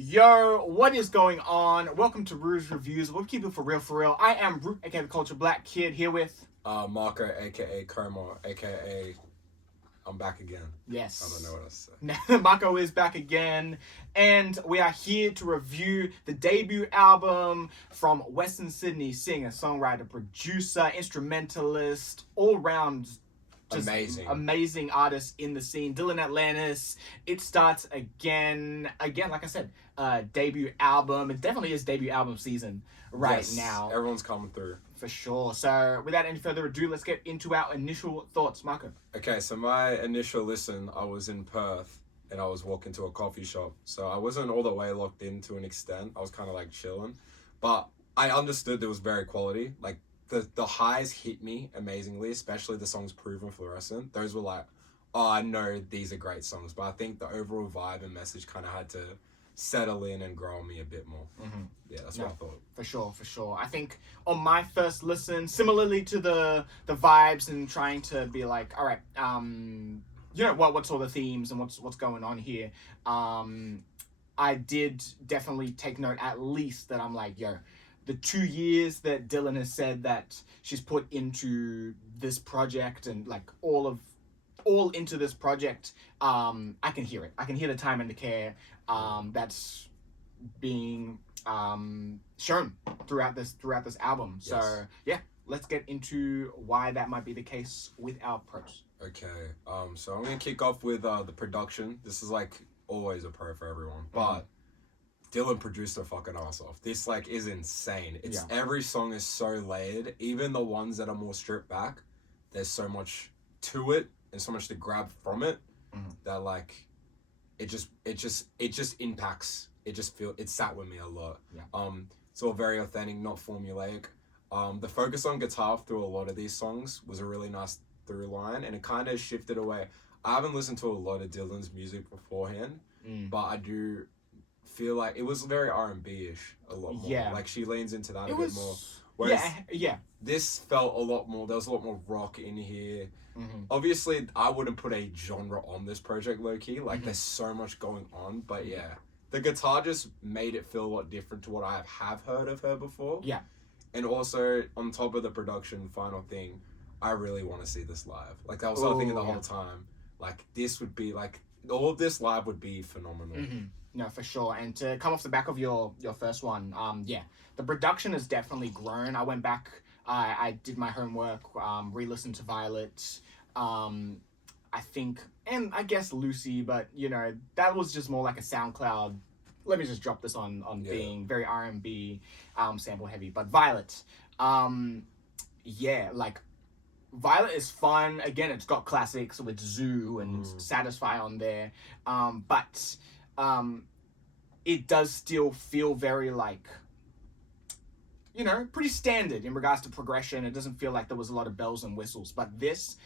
Yo, what is going on? Welcome to Rue's Reviews. We'll keep it for real, for real. I am Root, aka the Culture Black Kid, here with... Marco, aka Coma, aka I'm back again. Yes. I don't know what else to say. Marco is back again, and we are here to review the debut album from Western Sydney singer, songwriter, producer, instrumentalist, all-round amazing artist in the scene, Dylan Atlantis. It starts again, like I said, debut album. It definitely is debut album season now. Everyone's coming through. For sure. So without any further ado, let's get into our initial thoughts. Marco. Okay, so my initial listen, I was in Perth and I was walking to a coffee shop. So I wasn't all the way locked in to an extent. I was kind of like chilling. But I understood there was very quality. Like the highs hit me amazingly, especially the songs Proven Fluorescent. Those were like, oh, I know these are great songs. But I think the overall vibe and message kind of had to settle in and grow on me a bit more. Mm-hmm. Yeah, that's what I thought. For sure. I think on my first listen, similarly to the vibes and trying to be like, all right, you know what's all the themes and what's going on here. I did definitely take note, at least, that I'm like, yo, the 2 years that Dylan has said that she's put into this project and like all into this project, I can hear it. I can hear the time and the care that's being shown throughout this album. Yes. So yeah, let's get into why that might be the case with our pros. Okay, so I'm gonna kick off with the production. This is like always a pro for everyone, but Dylan produced her fucking ass off. This like is insane. It's every song is so layered. Even the ones that are more stripped back, there's so much to it and so much to grab from it that like it just impacts. It sat with me a lot. Yeah. It's all very authentic, not formulaic. The focus on guitar through a lot of these songs was a really nice through line, and it kind of shifted away. I haven't listened to a lot of Dylan's music beforehand, but I do feel like it was very R&B-ish a lot more. Yeah. Like she leans into that bit more. Whereas this felt a lot more, there was a lot more rock in here. Obviously, I wouldn't put a genre on this project low-key. Like there's so much going on, but yeah. The guitar just made it feel a lot different to what I have heard of her before. Yeah. And also, on top of the production, final thing, I really want to see this live. Like, that was what I was thinking the whole time. Like, this would be, like, all of this live would be phenomenal. No, for sure. And to come off the back of your first one, the production has definitely grown. I went back, I did my homework, re-listened to Violet, I think, and I guess Lucy, but, you know, that was just more like a SoundCloud, let me just drop this on being very R&B, sample heavy. But Violet, like, Violet is fun. Again, it's got classics with Zoo and Satisfy on there. But it does still feel very, like, you know, pretty standard in regards to progression. It doesn't feel like there was a lot of bells and whistles. But this,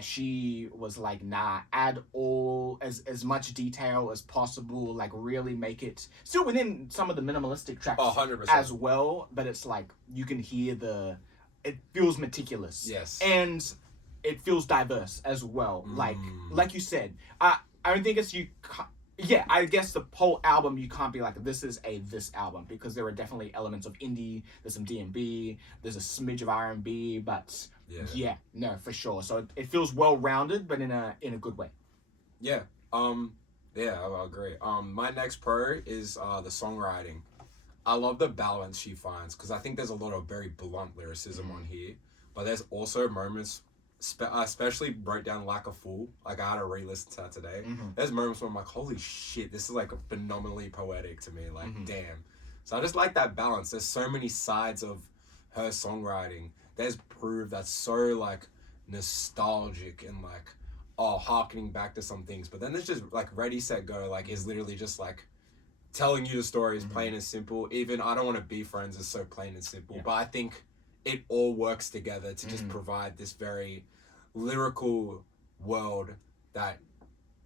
she was like, nah, add all as much detail as possible, like really make it still within some of the minimalistic tracks 100%. As well, but it's like you can hear it feels meticulous. Yes. And it feels diverse as well. Like you said, I don't think I guess the whole album, you can't be like, this is this album, because there are definitely elements of indie, there's some D&B, there's a smidge of R&B, but no, for sure. So it feels well-rounded, but in a good way. Yeah, I agree. My next pro is the songwriting. I love the balance she finds, because I think there's a lot of very blunt lyricism on here, but there's also moments, I especially wrote down Like a Fool. Like, I had to re-listen to that today. There's moments where I'm like, holy shit, this is like phenomenally poetic to me. Like, damn. So I just like that balance. There's so many sides of her songwriting. There's Prove that's so like nostalgic and like, harkening back to some things. But then there's just like Ready, Set, Go, like is literally just like telling you the story is plain and simple. Even I Don't Want to Be Friends is so plain and simple. But I think it all works together to just provide this very lyrical world that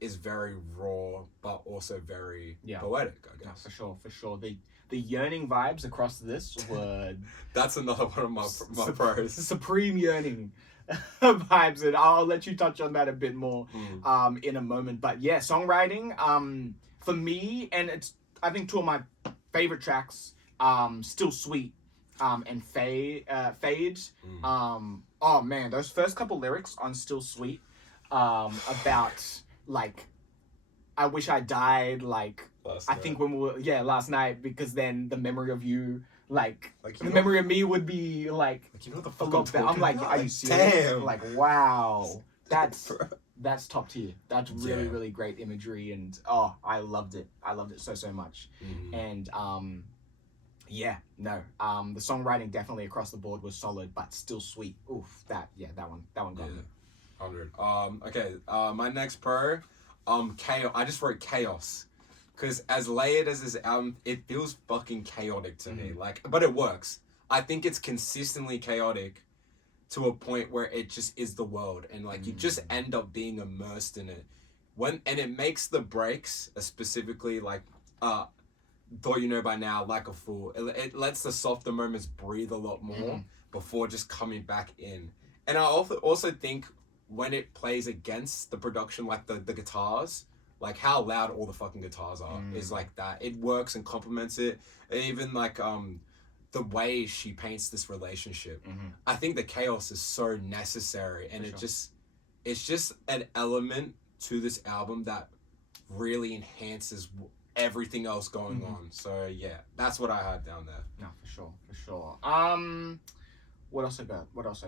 is very raw, but also very poetic, I guess. No, for sure. The yearning vibes across this were... That's another one of my pros. Supreme yearning vibes, and I'll let you touch on that a bit more in a moment. But yeah, songwriting, for me, and it's I think two of my favorite tracks, Still Sweet, and Fade. Oh man, those first couple lyrics on Still Sweet, about like, I wish I died, like, Last I night. think when we were, last night, because then the memory of you, like Like, the memory of me would be like, you know the a fuck lot better. I'm like, about? are you serious? Damn. Like, wow, that's top tier. That's really, Yeah. really great imagery, and oh, I loved it. I loved it so much. Mhm. And the songwriting definitely across the board was solid, but Still Sweet. Oof, that one got me. 100. Okay. My next pro, chaos. I just wrote chaos, because as layered as this album, it feels fucking chaotic to me. Like, but it works. I think it's consistently chaotic, to a point where it just is the world, and like you just end up being immersed in it. And it makes the breaks, specifically like, Thought You Know By Now, Like a Fool. It lets the softer moments breathe a lot more before just coming back in. And I also think when it plays against the production, like the guitars, like how loud all the fucking guitars are, is like that. It works and complements it. And even like the way she paints this relationship. I think the chaos is so necessary, and it's just an element to this album that really enhances everything else going on. So yeah, that's what I had down there. No, for sure. What else I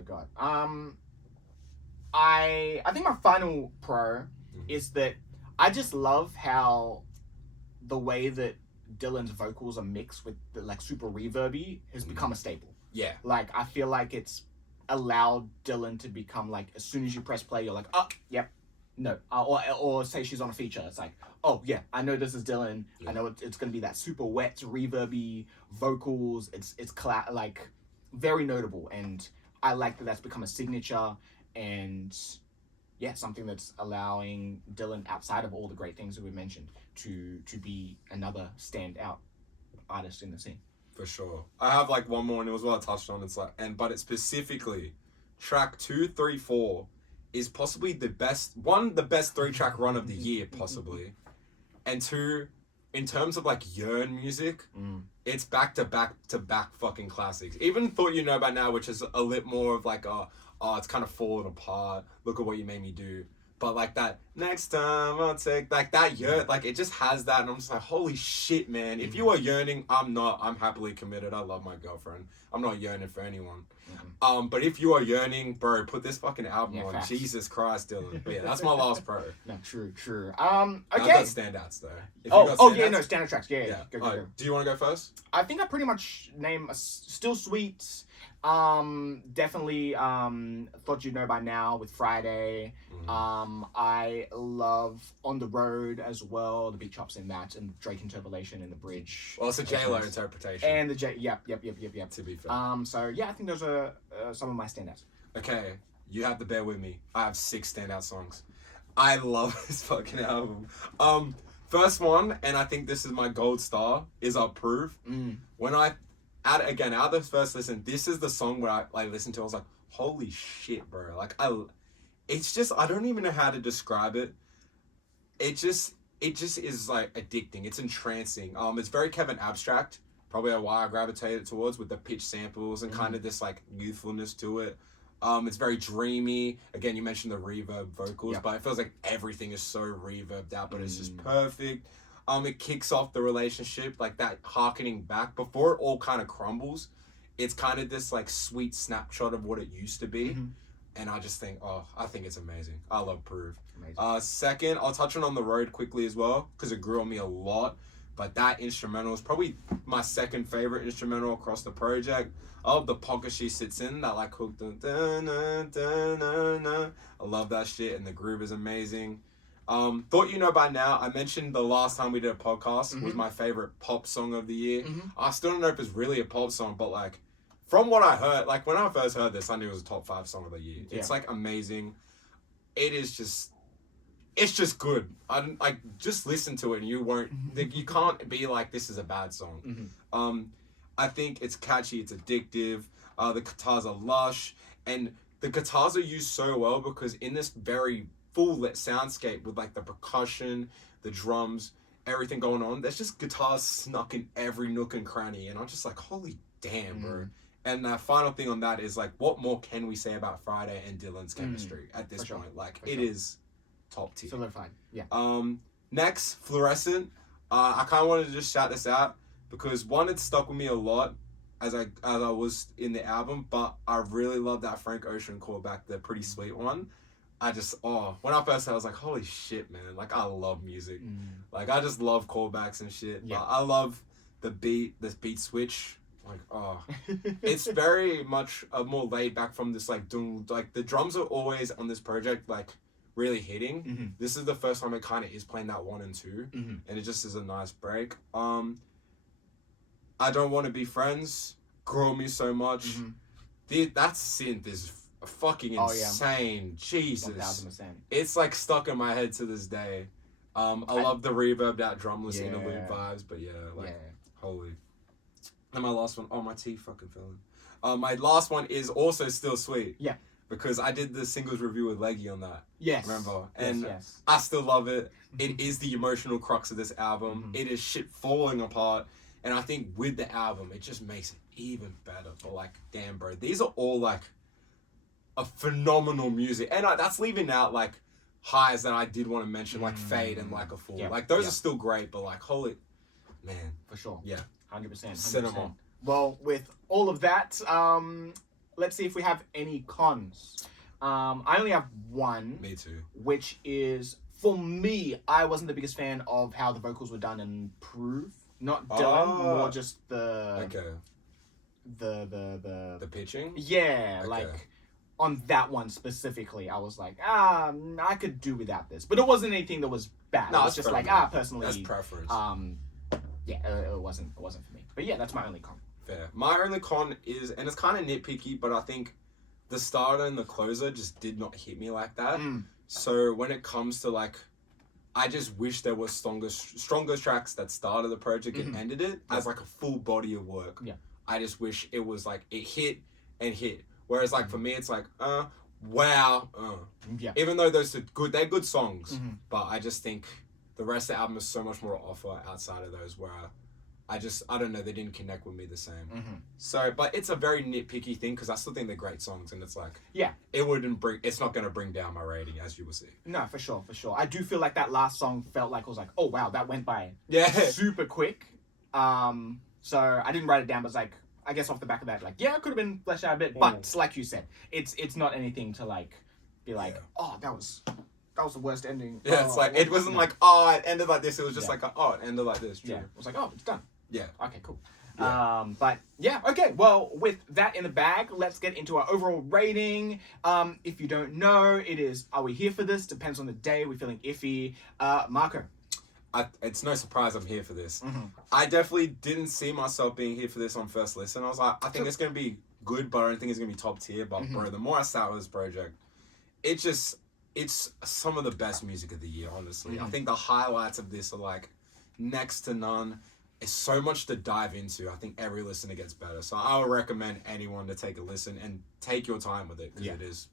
got? I think my final pro is that I just love how the way that Dylan's vocals are mixed with the like super reverby has become a staple. Yeah. Like, I feel like it's allowed Dylan to become like, as soon as you press play, you're like, oh, yep. No, or say she's on a feature. It's like, oh yeah, I know this is Dylan. I know it's gonna be that super wet, reverby vocals. It's like very notable, and I like that that's become a signature, and yeah, something that's allowing Dylan, outside of all the great things that we mentioned, to be another standout artist in the scene. For sure. I have like one more, and it was what I touched on. It's like, but it's specifically track 2, 3, 4. Is possibly the best 3-track run of the year, possibly. And 2, in terms of like yearn music, it's back to back fucking classics. Even Thought You Know By Now, which is a little more of like it's kind of falling apart. Look at what you made me do. But like that next time I'll take, like that yearn, like it just has that, and I'm just like, holy shit, man. If you are yearning, I'm not. I'm happily committed. I love my girlfriend. I'm not yearning for anyone. But if you are yearning, bro, put this fucking album on. Facts. Jesus Christ, Dylan. But yeah, that's my last pro. No, true. Okay. Okay. I've got standouts though. If you got Standouts, standard tracks. Yeah. Go. Do you want to go first? I think I pretty much name Still Sweet. Definitely. Thought You Know By Now with Friday. I love On the Road as well. The beat chops in that, and Drake interpolation in the bridge. Well, it's a J-Lo interpretation. And the Yep. To be fair. So yeah, I think those are some of my standouts. Okay, you have to bear with me. I have 6 standout songs. I love this fucking album. First one, and I think this is my gold star, is Approve. When out of the first listen, this is the song where I listened to. I was like, holy shit, bro! Like it's just, I don't even know how to describe it. It just is like addicting. It's entrancing. It's very Kevin Abstract. Probably why I gravitated towards, with the pitch samples and kind of this like youthfulness to it. It's very dreamy. Again, you mentioned the reverb vocals, but it feels like everything is so reverbed out, but it's just perfect. It kicks off the relationship, like that harkening back before it all kind of crumbles. It's kind of this like sweet snapshot of what it used to be. And I just think, I think it's amazing. I love Prove. Second, I'll touch on The Road quickly as well, because it grew on me a lot. But that instrumental is probably my second favorite instrumental across the project. I love the pocket she sits in, that like hook. I love that shit, and the groove is amazing. Thought You Know By Now, I mentioned the last time we did a podcast, was my favorite pop song of the year. I still don't know if it's really a pop song, but like, from what I heard, like when I first heard this, I knew it was a top 5 song of the year. It's like amazing. It is just, it's just good. I just listen to it and you won't, you can't be like, this is a bad song. I think it's catchy, it's addictive. The guitars are lush, and the guitars are used so well because in this very full lit soundscape with like the percussion, the drums, everything going on, there's just guitars snuck in every nook and cranny, and I'm just like, holy damn, bro. And the final thing on that is like, what more can we say about Friday and Dylan's chemistry at this point? Like, it is top tier. Solidified. Yeah. Next, Fluorescent. I kind of wanted to just shout this out because one, it stuck with me a lot as I was in the album, but I really love that Frank Ocean callback, the Pretty Sweet one. I just, when I first heard it, I was like, holy shit, man. Like, I love music. Like, I just love callbacks and shit. Yeah. I love the beat switch. Like, it's very much more laid back from this, like, the drums are always on this project, like, really hitting. This is the first time it kind of is playing that 1 and 2, and it just is a nice break. I Don't Want to Be Friends grew me so much. That synth is fucking insane. Jesus. 1000%. It's like stuck in my head to this day. I love the reverb, that drumless interlude vibes, but holy. And my last one, my teeth fucking fell in. My last one is also Still Sweet. Yeah. Because I did the singles review with Leggy on that. Yes. Remember? And I still love it. It is the emotional crux of this album. It is shit falling apart. And I think with the album, it just makes it even better. But like, damn, bro. These are all like a phenomenal music. And that's leaving out like highs that I did want to mention, like Fade and Like a Fool. Yeah. Like those are still great, but like, holy, man. For sure. Yeah. 100%. Cinema. Well, with all of that, let's see if we have any cons. I only have one. Me too. Which is, for me, I wasn't the biggest fan of how the vocals were done in Proof. Not Dylan, more just the pitching. Yeah, like on that one specifically, I was like, I could do without this, but it wasn't anything that was bad. No, it was just like, personally, that's preference. It wasn't for me. But yeah, that's my only con. Fair. My only con is, and it's kind of nitpicky, but I think the starter and the closer just did not hit me like that. So when it comes to like, I just wish there was stronger tracks that started the project and ended it as like a full body of work. Yeah. I just wish it was like it hit and hit. Whereas like for me, it's like, wow. Yeah. Even though those are good, they're good songs, but I just think the rest of the album is so much more offer outside of those where I don't know, they didn't connect with me the same. So, but it's a very nitpicky thing because I still think they're great songs, and it's like, it's not going to bring down my rating, as you will see. No, for sure. I do feel like that last song felt like I was like, oh wow, that went by super quick. So I didn't write it down, but it's like, I guess off the back of that, like, it could have been fleshed out a bit, but like you said, it's not anything to like be like, that was the worst ending. Yeah, it's like, it wasn't like, it ended like this. It was just like, it ended like this. True. Yeah, it was like, it's done. Yeah. Okay, cool. Yeah. But yeah, okay. Well, with that in the bag, let's get into our overall rating. If you don't know, it is, are we here for this? Depends on the day. We're feeling iffy. Marco. It's no surprise I'm here for this. I definitely didn't see myself being here for this on first listen. I was like, I think it's going to be good, but I don't think it's going to be top tier. But bro, the more I sat with this project, it's some of the best music of the year, honestly. I think the highlights of this are like next to none. It's so much to dive into. I think every listener gets better. So I would recommend anyone to take a listen and take your time with it because it is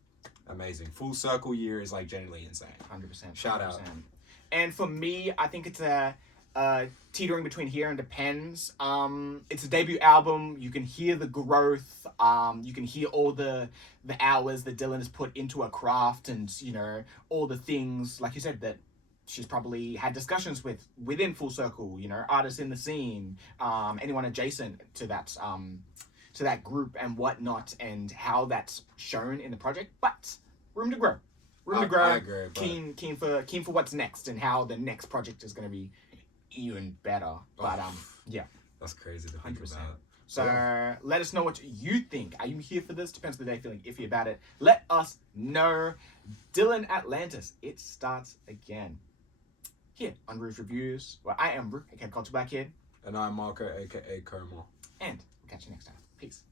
amazing. Full Circle year is like genuinely insane. 100%. Shout out. And for me, I think it's a teetering between here and Depends. It's a debut album. You can hear the growth. You can hear all the hours that Dylan has put into a craft, and you know all the things, like you said, that she's probably had discussions within Full Circle. You know, artists in the scene, anyone adjacent to that group and whatnot, and how that's shown in the project. But room to grow. I agree, keen for what's next and how the next project is going to be even better. But that's crazy to think 100%. About. So let us know what you think. Are you here for this? Depends on the day, feeling iffy about it. Let us know. Dylan Atlantis, it starts again. Here on Roof Reviews, where I am Rook, aka Culture Black Kid. And I'm Marco, aka Coma. And we'll catch you next time. Peace.